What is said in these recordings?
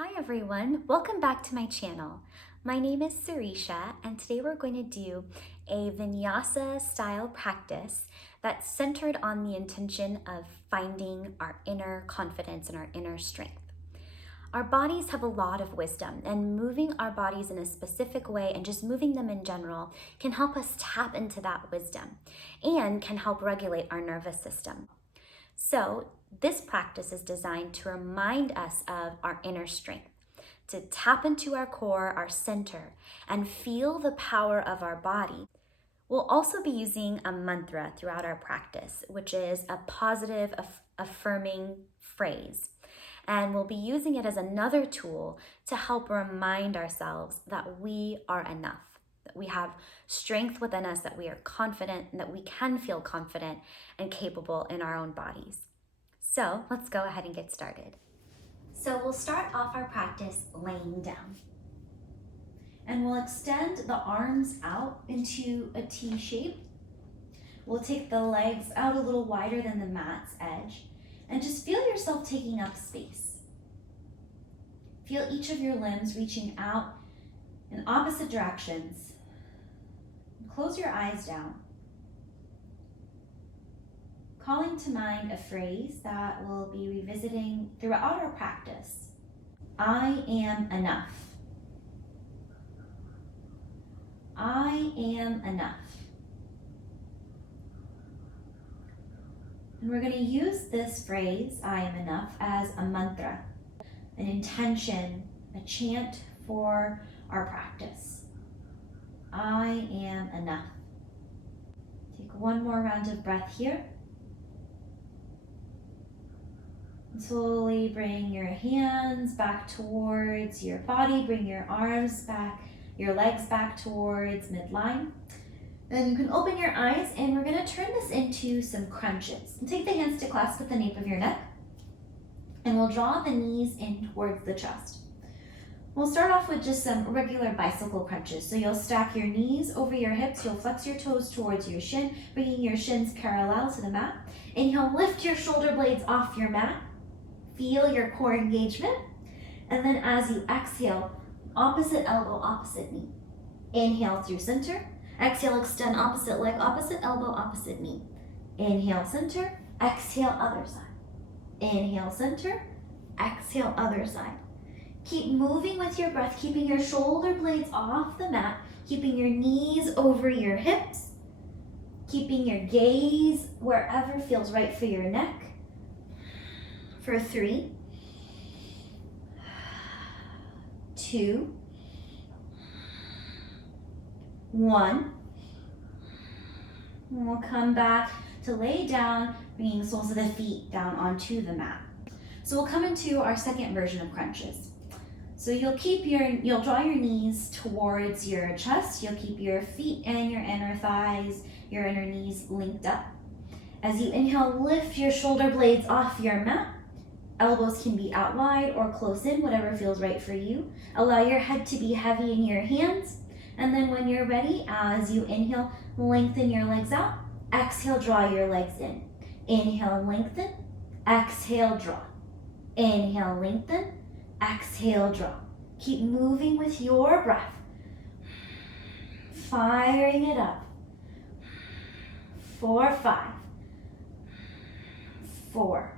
Hi everyone, welcome back to my channel. My name is Sireesha and today we're going to do a vinyasa style practice that's centered on the intention of finding our inner confidence and our inner strength. Our bodies have a lot of wisdom, and moving our bodies in a specific way and just moving them in general can help us tap into that wisdom and can help regulate our nervous system. So this practice is designed to remind us of our inner strength, to tap into our core, our center, and feel the power of our body. We'll also be using a mantra throughout our practice, which is a positive, affirming phrase. And we'll be using it as another tool to help remind ourselves that we are enough, that we have strength within us, that we are confident, and that we can feel confident and capable in our own bodies. So let's go ahead and get started. So we'll start off our practice laying down. And we'll extend the arms out into a T shape. We'll take the legs out a little wider than the mat's edge and just feel yourself taking up space. Feel each of your limbs reaching out in opposite directions. Close your eyes down. Calling to mind a phrase that we'll be revisiting throughout our practice. I am enough. I am enough. And we're going to use this phrase, I am enough, as a mantra, an intention, a chant for our practice. I am enough. Take one more round of breath here. And slowly bring your hands back towards your body, bring your arms back, your legs back towards midline. Then you can open your eyes and we're going to turn this into some crunches. And take the hands to clasp at the nape of your neck and we'll draw the knees in towards the chest. We'll start off with just some regular bicycle crunches. So you'll stack your knees over your hips, you'll flex your toes towards your shin, bringing your shins parallel to the mat. Inhale, lift your shoulder blades off your mat. Feel your core engagement. And then as you exhale, opposite elbow, opposite knee. Inhale through center. Exhale, extend opposite leg, opposite elbow, opposite knee. Inhale, center. Exhale, other side. Inhale, center. Exhale, other side. Keep moving with your breath, keeping your shoulder blades off the mat, keeping your knees over your hips, keeping your gaze wherever feels right for your neck. For 3, 2, 1. And we'll come back to lay down, bringing the soles of the feet down onto the mat. So we'll come into our second version of crunches. So you'll draw your knees towards your chest. You'll keep your feet and your inner thighs, your inner knees linked up. As you inhale, lift your shoulder blades off your mat. Elbows can be out wide or close in, whatever feels right for you. Allow your head to be heavy in your hands. And then when you're ready, as you inhale, lengthen your legs out. Exhale, draw your legs in. Inhale, lengthen. Exhale, draw. Inhale, lengthen. Exhale, draw. Keep moving with your breath. Firing it up. 4, 5. 4.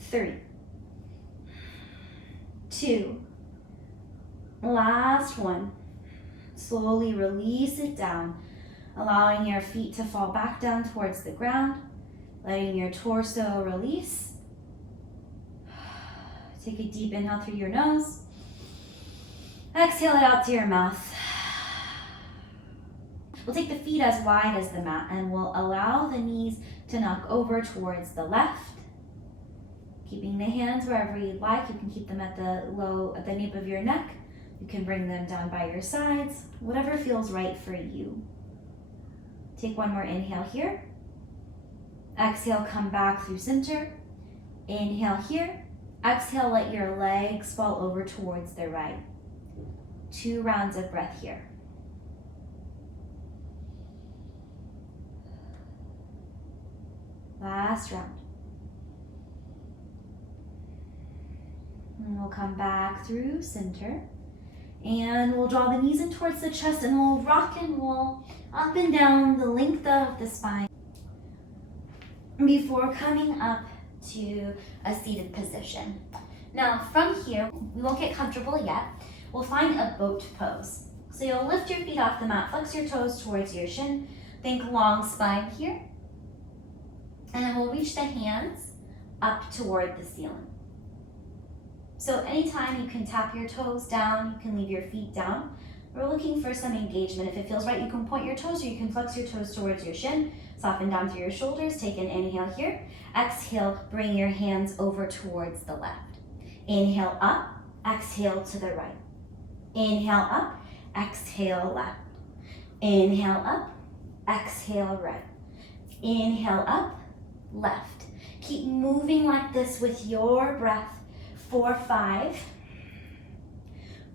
3, 2, last one. Slowly release it down, allowing your feet to fall back down towards the ground, letting your torso release. Take a deep inhale through your nose. Exhale it out to your mouth. We'll take the feet as wide as the mat and we'll allow the knees to knock over towards the left. Keeping the hands wherever you'd like. You can keep them at the nape of your neck. You can bring them down by your sides, whatever feels right for you. Take one more inhale here. Exhale, come back through center. Inhale here. Exhale, let your legs fall over towards the right. 2 rounds of breath here. Last round. And we'll come back through center. And we'll draw the knees in towards the chest and we'll rock and roll up and down the length of the spine before coming up to a seated position. Now from here, we won't get comfortable yet. We'll find a boat pose. So you'll lift your feet off the mat, flex your toes towards your shin. Think long spine here. And then we'll reach the hands up toward the ceiling. So anytime you can tap your toes down, you can leave your feet down. We're looking for some engagement. If it feels right, you can point your toes or you can flex your toes towards your shin. Soften down through your shoulders. Take an inhale here. Exhale, bring your hands over towards the left. Inhale up, exhale to the right. Inhale up, exhale left. Inhale up, exhale right. Inhale up, left. Keep moving like this with your breath. 4, 5,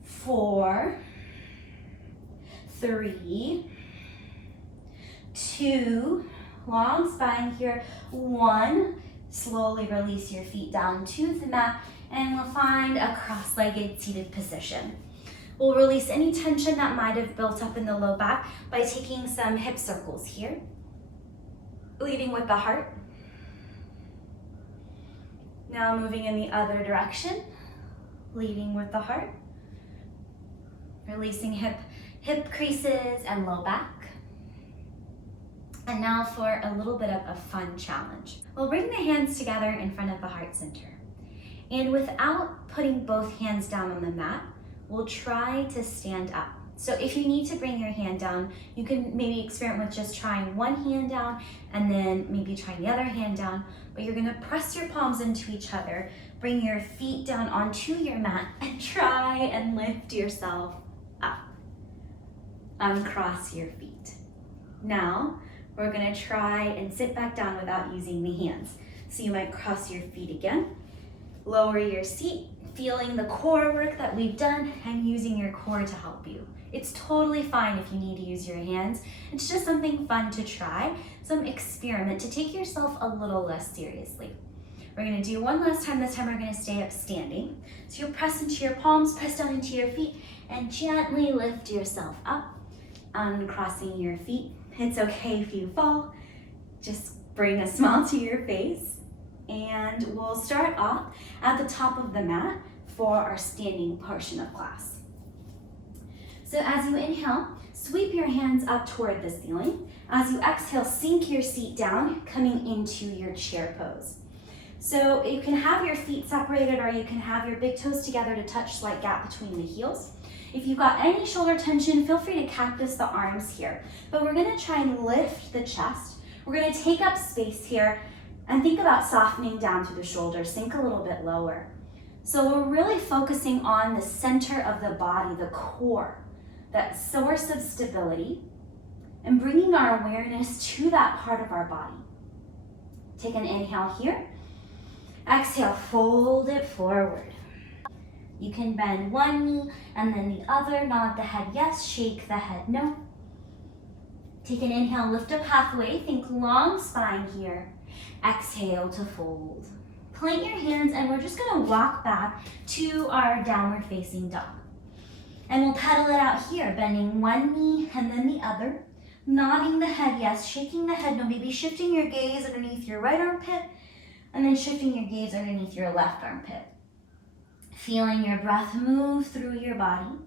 4, 3, 2, long spine here, 1. Slowly release your feet down to the mat and we'll find a cross-legged seated position. We'll release any tension that might have built up in the low back by taking some hip circles here, leading with the heart. Now moving in the other direction, leading with the heart. Releasing hip creases and low back. And now for a little bit of a fun challenge. We'll bring the hands together in front of the heart center. And without putting both hands down on the mat, we'll try to stand up. So if you need to bring your hand down, you can maybe experiment with just trying one hand down and then maybe trying the other hand down, but you're gonna press your palms into each other, bring your feet down onto your mat and try and lift yourself up. Uncross your feet. Now, we're gonna try and sit back down without using the hands. So you might cross your feet again, lower your seat, feeling the core work that we've done and using your core to help you. It's totally fine if you need to use your hands. It's just something fun to try, some experiment to take yourself a little less seriously. We're gonna do one last time. This time we're gonna stay up standing. So you'll press into your palms, press down into your feet, and gently lift yourself up, uncrossing your feet. It's okay if you fall. Just bring a smile to your face. And we'll start off at the top of the mat for our standing portion of class. So as you inhale, sweep your hands up toward the ceiling. As you exhale, sink your seat down, coming into your chair pose. So you can have your feet separated or you can have your big toes together to touch slight gap between the heels. If you've got any shoulder tension, feel free to cactus the arms here. But we're gonna try and lift the chest. We're gonna take up space here and think about softening down through the shoulders, sink a little bit lower. So we're really focusing on the center of the body, the core, that source of stability, and bringing our awareness to that part of our body. Take an inhale here. Exhale, fold it forward. You can bend one knee and then the other, nod the head yes, shake the head no. Take an inhale, lift up halfway, think long spine here. Exhale to fold. Plant your hands and we're just gonna walk back to our downward facing dog. And we'll pedal it out here, bending one knee and then the other, nodding the head yes, shaking the head no, maybe shifting your gaze underneath your right armpit and then shifting your gaze underneath your left armpit. Feeling your breath move through your body.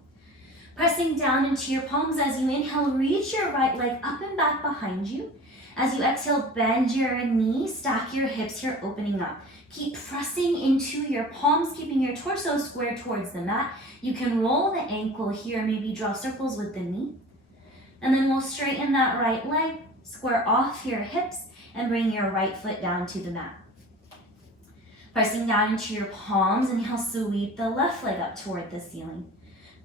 Pressing down into your palms as you inhale, reach your right leg up and back behind you. As you exhale, bend your knee, stack your hips here, opening up. Keep pressing into your palms, keeping your torso square towards the mat. You can roll the ankle here, maybe draw circles with the knee. And then we'll straighten that right leg, square off your hips, and bring your right foot down to the mat. Pressing down into your palms, inhale, sweep the left leg up toward the ceiling.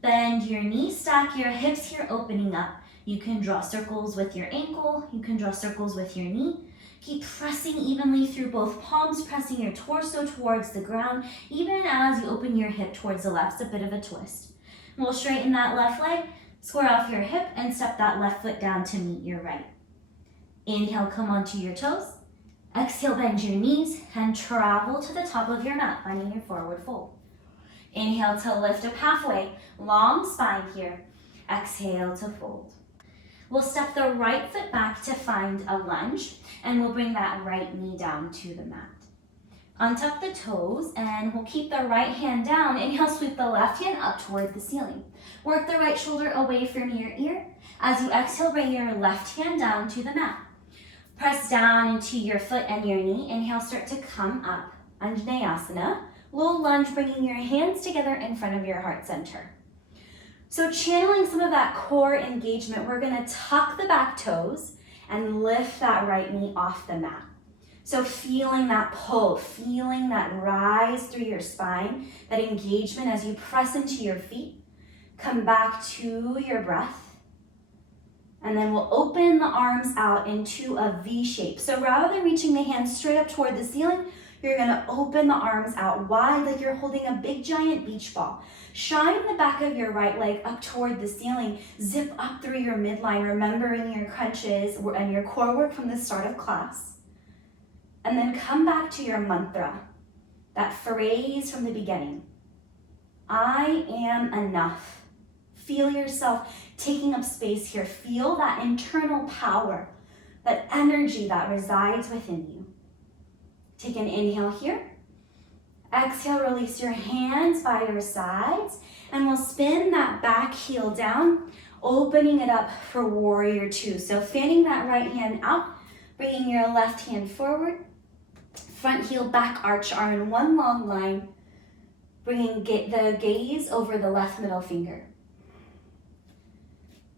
Bend your knee, stack your hips here, opening up. You can draw circles with your ankle, you can draw circles with your knee. Keep pressing evenly through both palms, pressing your torso towards the ground, even as you open your hip towards the left. It's a bit of a twist. We'll straighten that left leg, square off your hip, and step that left foot down to meet your right. Inhale, come onto your toes. Exhale, bend your knees and travel to the top of your mat, finding your forward fold. Inhale to lift up halfway, long spine here. Exhale to fold. We'll step the right foot back to find a lunge, and we'll bring that right knee down to the mat. Untuck the toes, and we'll keep the right hand down. Inhale, sweep the left hand up toward the ceiling. Work the right shoulder away from your ear. As you exhale, bring your left hand down to the mat. Press down into your foot and your knee. Inhale, start to come up. Anjaneyasana. Low lunge, bringing your hands together in front of your heart center. So channeling some of that core engagement, we're gonna tuck the back toes and lift that right knee off the mat. So feeling that pull, feeling that rise through your spine, that engagement as you press into your feet. Come back to your breath. And then we'll open the arms out into a V shape. So rather than reaching the hands straight up toward the ceiling, you're gonna open the arms out wide like you're holding a big giant beach ball. Shine the back of your right leg up toward the ceiling. Zip up through your midline, remembering your crunches and your core work from the start of class. And then come back to your mantra, that phrase from the beginning. I am enough. Feel yourself taking up space here. Feel that internal power, that energy that resides within you. Take an inhale here. Exhale, release your hands by your sides, and we'll spin that back heel down, opening it up for warrior two. So fanning that right hand out, bringing your left hand forward, front heel back arch are in one long line, bringing the gaze over the left middle finger.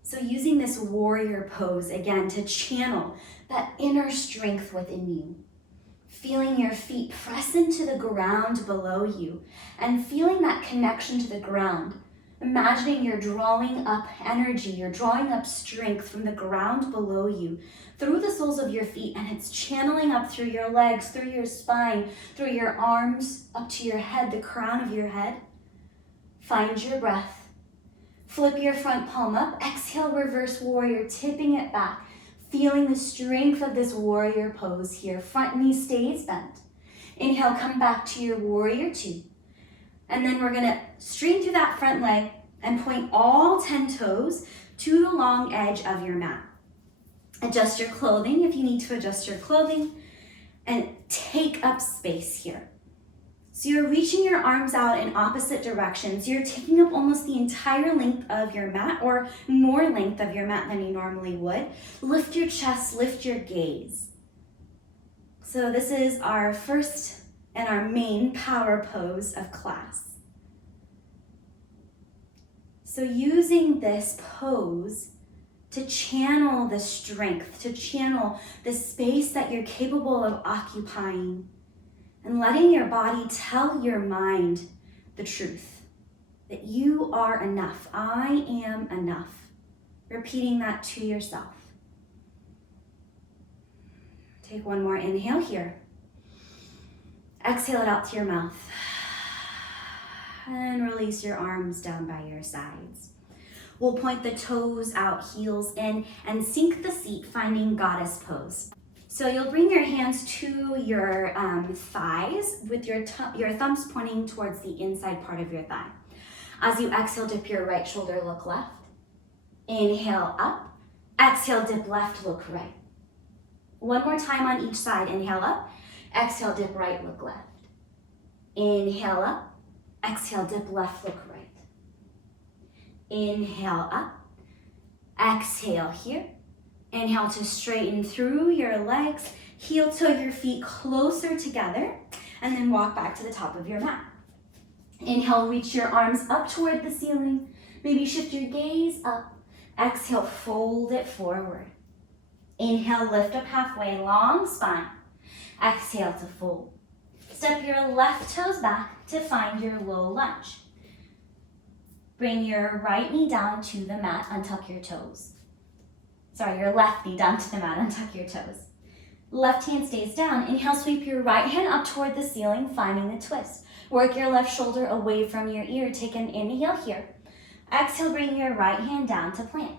So using this warrior pose, again, to channel that inner strength within you. Feeling your feet press into the ground below you and feeling that connection to the ground. Imagining you're drawing up energy, you're drawing up strength from the ground below you through the soles of your feet, and it's channeling up through your legs, through your spine, through your arms, up to your head, the crown of your head. Find your breath. Flip your front palm up. Exhale, reverse warrior, tipping it back. Feeling the strength of this warrior pose here. Front knee stays bent. Inhale, come back to your warrior two. And then we're gonna stream through that front leg and point all 10 toes to the long edge of your mat. Adjust your clothing if you need to adjust your clothing, and take up space here. So you're reaching your arms out in opposite directions. You're taking up almost the entire length of your mat, or more length of your mat than you normally would. Lift your chest, lift your gaze. So this is our first and our main power pose of class. So using this pose to channel the strength, to channel the space that you're capable of occupying, and letting your body tell your mind the truth, that you are enough. I am enough. Repeating that to yourself. Take one more inhale here. Exhale it out to your mouth. And release your arms down by your sides. We'll point the toes out, heels in, and sink the seat, finding goddess pose. So you'll bring your hands to your thighs with your thumbs pointing towards the inside part of your thigh. As you exhale, dip your right shoulder, look left. Inhale up. Exhale, dip left, look right. One more time on each side. Inhale up. Exhale, dip right, look left. Inhale up. Exhale, dip left, look right. Inhale up. Exhale here. Inhale to straighten through your legs, heel toe your feet closer together, and then walk back to the top of your mat. Inhale, reach your arms up toward the ceiling. Maybe shift your gaze up. Exhale, fold it forward. Inhale, lift up halfway, long spine. Exhale to fold. Step your left toes back to find your low lunge. Bring your right knee down to the mat, untuck your toes. Sorry, your left knee down to the mat, untuck your toes. Left hand stays down. Inhale, sweep your right hand up toward the ceiling, finding the twist. Work your left shoulder away from your ear. Take an inhale here. Exhale, bring your right hand down to plant.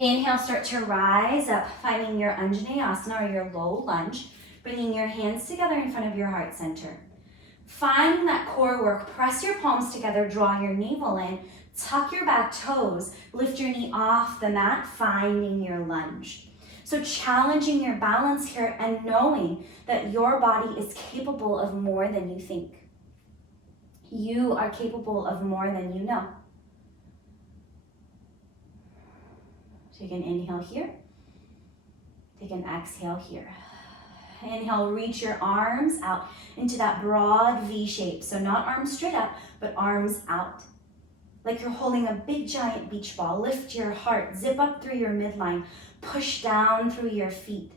Inhale, start to rise up, finding your Anjaneyasana or your low lunge, bringing your hands together in front of your heart center. Finding that core work, press your palms together, draw your navel in, tuck your back toes, lift your knee off the mat, finding your lunge. So challenging your balance here and knowing that your body is capable of more than you think. You are capable of more than you know. Take an inhale here. Take an exhale here. Inhale, reach your arms out into that broad V shape. So not arms straight up, but arms out. Like you're holding a big giant beach ball. Lift your heart, zip up through your midline, push down through your feet.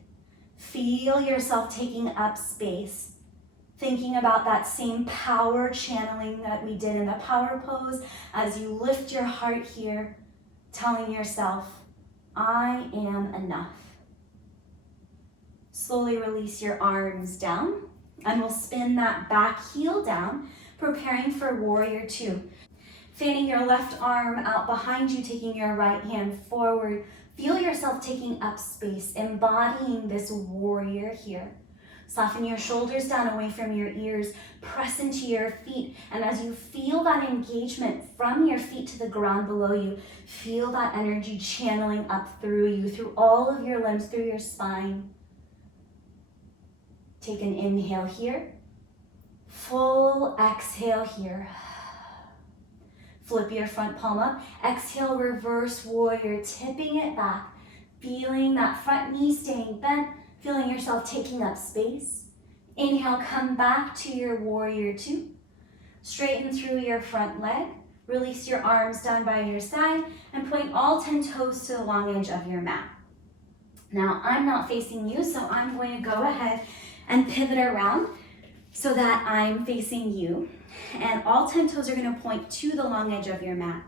Feel yourself taking up space. Thinking about that same power channeling that we did in the power pose as you lift your heart here, telling yourself, I am enough. Slowly release your arms down and we'll spin that back heel down, preparing for warrior two. Fanning your left arm out behind you, taking your right hand forward. Feel yourself taking up space, embodying this warrior here. Soften your shoulders down away from your ears, press into your feet, and as you feel that engagement from your feet to the ground below you, feel that energy channeling up through you, through all of your limbs, through your spine. Take an inhale here, full exhale here. Flip your front palm up, exhale, reverse warrior, tipping it back, feeling that front knee staying bent, feeling yourself taking up space. Inhale, come back to your warrior two. Straighten through your front leg. Release your arms down by your side and point all 10 toes to the long edge of your mat. Now, I'm not facing you, so I'm going to go ahead and pivot around so that I'm facing you. And all 10 toes are going to point to the long edge of your mat.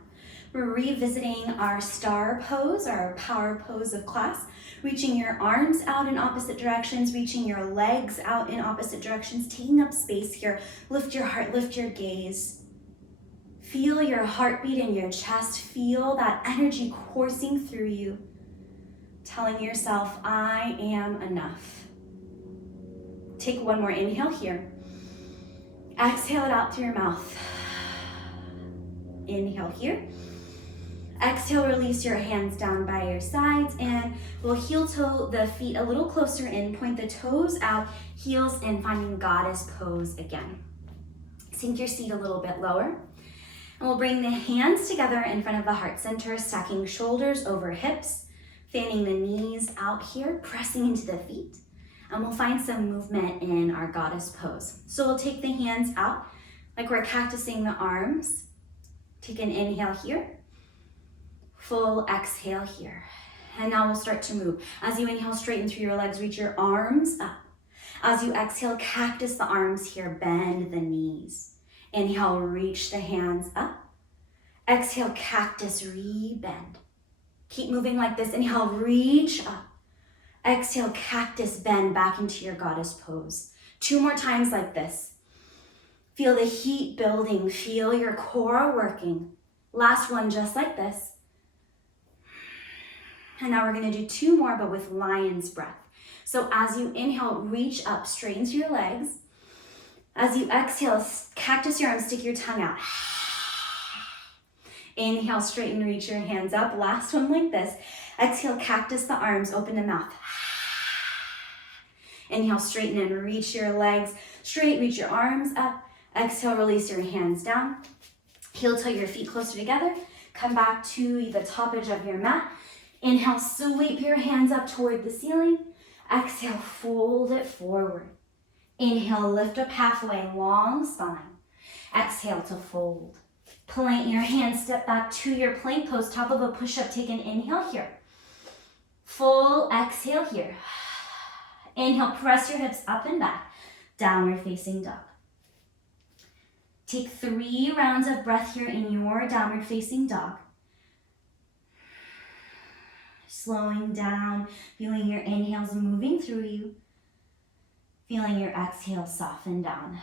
We're revisiting our star pose, our power pose of class, reaching your arms out in opposite directions, reaching your legs out in opposite directions, taking up space here. Lift your heart, lift your gaze. Feel your heartbeat in your chest. Feel that energy coursing through you, telling yourself, I am enough. Take one more inhale here. Exhale it out through your mouth. Inhale here. Exhale, release your hands down by your sides and we'll heel toe the feet a little closer in, point the toes out, heels in, finding goddess pose again. Sink your seat a little bit lower. And we'll bring the hands together in front of the heart center, stacking shoulders over hips, fanning the knees out here, pressing into the feet. And we'll find some movement in our goddess pose. So we'll take the hands out like we're cactusing the arms. Take an inhale here. Full exhale here. And now we'll start to move. As you inhale, straighten through your legs, reach your arms up. As you exhale, cactus the arms here, bend the knees. Inhale, reach the hands up. Exhale, cactus, rebend. Keep moving like this. Inhale, reach up. Exhale, cactus, bend back into your goddess pose. 2 more times like this. Feel the heat building. Feel your core working. Last one just like this. And now we're going to do 2 more, but with lion's breath. So as you inhale, reach up, straighten through your legs. As you exhale, cactus your arms, stick your tongue out. Inhale, straighten, reach your hands up. Last one like this. Exhale, cactus the arms, open the mouth. Inhale, straighten and reach your legs straight, reach your arms up. Exhale, release your hands down. Heel toe your feet closer together. Come back to the top edge of your mat. Inhale, sweep your hands up toward the ceiling. Exhale, fold it forward. Inhale, lift up halfway, long spine. Exhale to fold. Plant your hands, step back to your plank pose, top of a push-up. Take an inhale here. Full exhale here. Inhale, press your hips up and back. Downward facing dog. Take 3 rounds of breath here in your downward facing dog. Slowing down, feeling your inhales moving through you. Feeling your exhales soften down.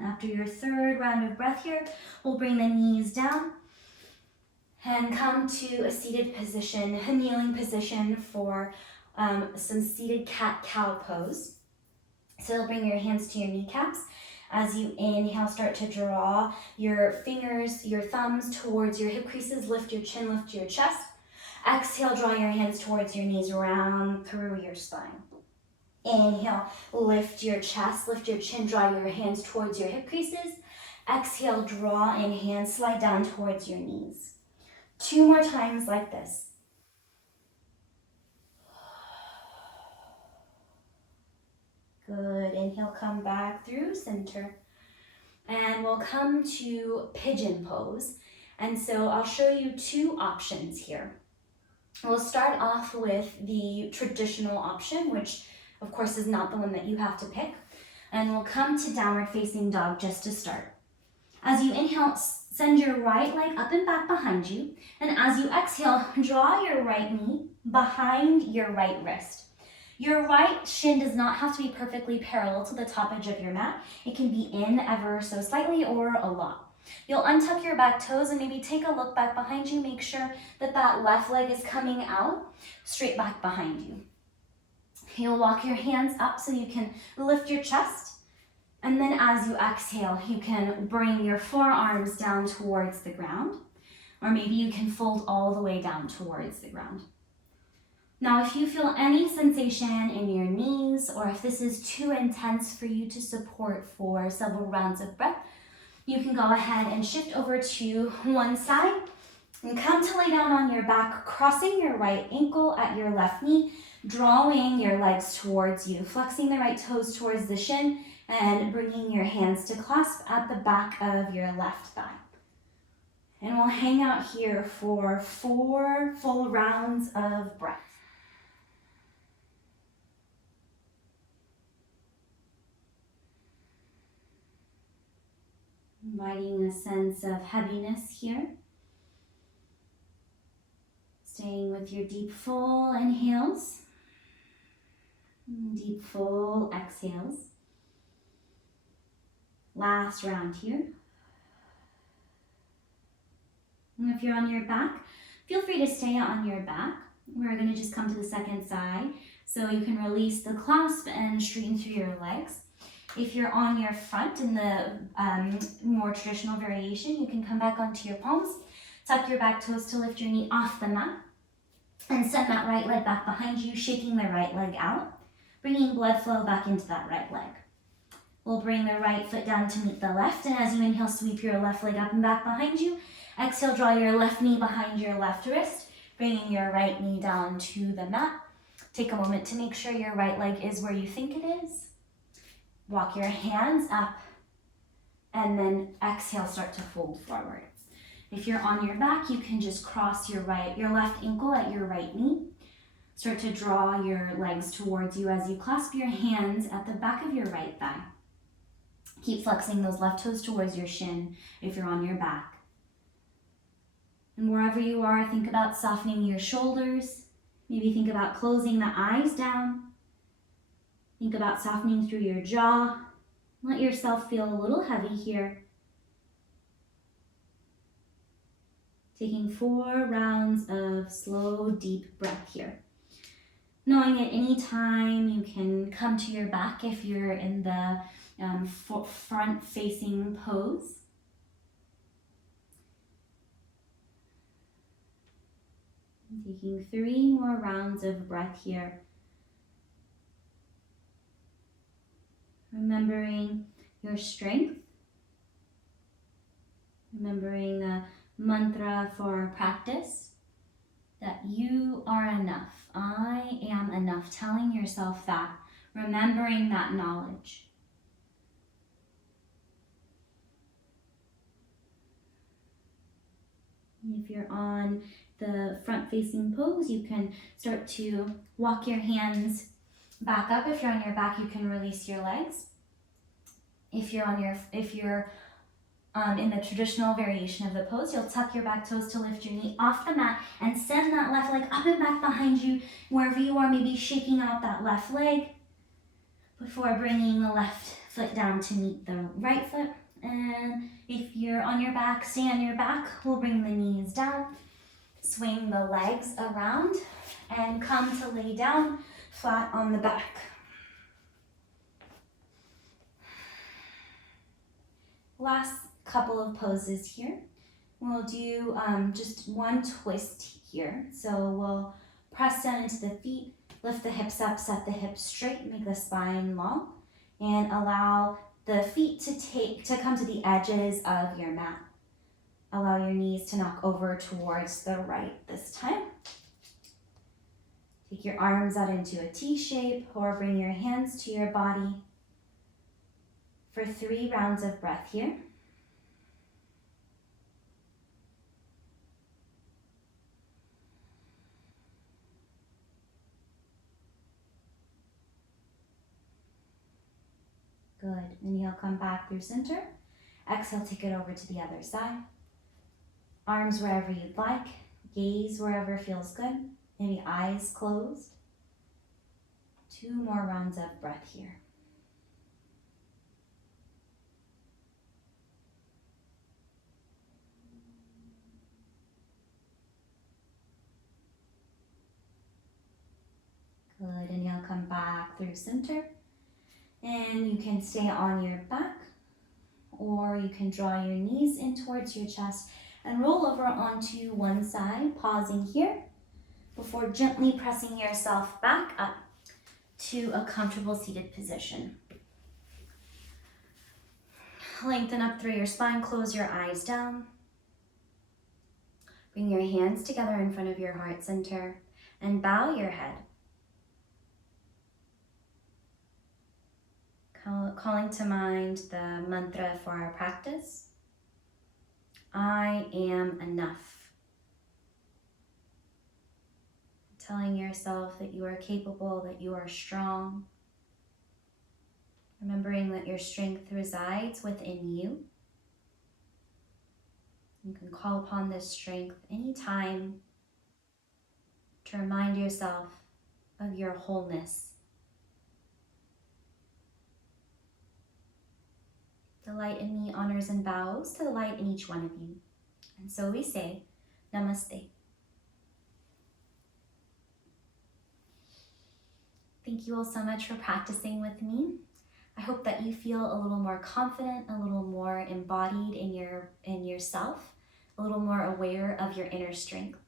After your 3rd round of breath here, we'll bring the knees down. And come to a seated position, a kneeling position for some seated cat-cow pose. So you'll bring your hands to your kneecaps. As you inhale, start to draw your fingers, your thumbs towards your hip creases. Lift your chin, lift your chest. Exhale, draw your hands towards your knees, round through your spine. Inhale, lift your chest, lift your chin, draw your hands towards your hip creases. Exhale, draw in hands, slide down towards your knees. 2 more times like this. Good. Inhale, come back through center. And we'll come to pigeon pose. And so I'll show you 2 options here. We'll start off with the traditional option, which of course is not the one that you have to pick. And we'll come to downward facing dog just to start. As you inhale, send your right leg up and back behind you. And as you exhale, draw your right knee behind your right wrist. Your right shin does not have to be perfectly parallel to the top edge of your mat. It can be in ever so slightly or a lot. You'll untuck your back toes and maybe take a look back behind you. Make sure that that left leg is coming out straight back behind you. You'll walk your hands up so you can lift your chest. And then as you exhale, you can bring your forearms down towards the ground. Or maybe you can fold all the way down towards the ground. Now, if you feel any sensation in your knees, or if this is too intense for you to support for several rounds of breath, you can go ahead and shift over to one side and come to lay down on your back, crossing your right ankle at your left knee, drawing your legs towards you, flexing the right toes towards the shin, and bringing your hands to clasp at the back of your left thigh. And we'll hang out here for 4 full rounds of breath. Inviting a sense of heaviness here. Staying with your deep full inhales, deep full exhales. Last round here. And if you're on your back, feel free to stay on your back. We're going to just come to the second side so you can release the clasp and straighten through your legs. If you're on your front in the more traditional variation, you can come back onto your palms, tuck your back toes to lift your knee off the mat, and send that right leg back behind you, shaking the right leg out, bringing blood flow back into that right leg. We'll bring the right foot down to meet the left, and as you inhale, sweep your left leg up and back behind you. Exhale, draw your left knee behind your left wrist, bringing your right knee down to the mat. Take a moment to make sure your right leg is where you think it is. Walk your hands up, and then exhale, start to fold forward. If you're on your back, you can just cross your left ankle at your right knee. Start to draw your legs towards you as you clasp your hands at the back of your right thigh. Keep flexing those left toes towards your shin if you're on your back. And wherever you are, think about softening your shoulders. Maybe think about closing the eyes down. Think about softening through your jaw. Let yourself feel a little heavy here. Taking 4 rounds of slow, deep breath here. Knowing at any time you can come to your back if you're in the front-facing pose. Taking 3 more rounds of breath here. Remembering your strength. Remembering the mantra for our practice, that you are enough. I am enough. Telling yourself that. Remembering that knowledge. If you're on the front-facing pose, you can start to walk your hands back up. If you're on your back, you can release your legs. If you're in the traditional variation of the pose, you'll tuck your back toes to lift your knee off the mat and send that left leg up and back behind you. Wherever you are, maybe shaking out that left leg before bringing the left foot down to meet the right foot. And if you're on your back, stay on your back. We'll bring the knees down. swing the legs around and come to lay down flat on the back. Last couple of poses here. We'll do just one twist here. So we'll press down into the feet, lift the hips up, set the hips straight, make the spine long, and allow the feet to come to the edges of your mat. Allow your knees to knock over towards the right this time. Take your arms out into a T shape or bring your hands to your body for 3 rounds of breath here. Good. Inhale, come back through center. Exhale, take it over to the other side. Arms wherever you'd like. Gaze wherever feels good. Maybe eyes closed. 2 more rounds of breath here. Good. Inhale, come back through center. And you can stay on your back, or you can draw your knees in towards your chest and roll over onto one side, pausing here before gently pressing yourself back up to a comfortable seated position. Lengthen up through your spine, close your eyes down. Bring your hands together in front of your heart center and bow your head. Calling to mind the mantra for our practice. I am enough. Telling yourself that you are capable, that you are strong. Remembering that your strength resides within you. You can call upon this strength anytime to remind yourself of your wholeness. The light in me honors and bows to the light in each one of you. And so we say, Namaste. Thank you all so much for practicing with me. I hope that you feel a little more confident, a little more embodied in yourself, a little more aware of your inner strength,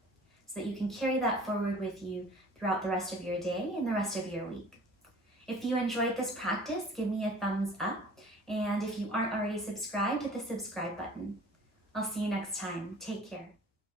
so that you can carry that forward with you throughout the rest of your day and the rest of your week. If you enjoyed this practice, give me a thumbs up. And if you aren't already subscribed, hit the subscribe button. I'll see you next time. Take care.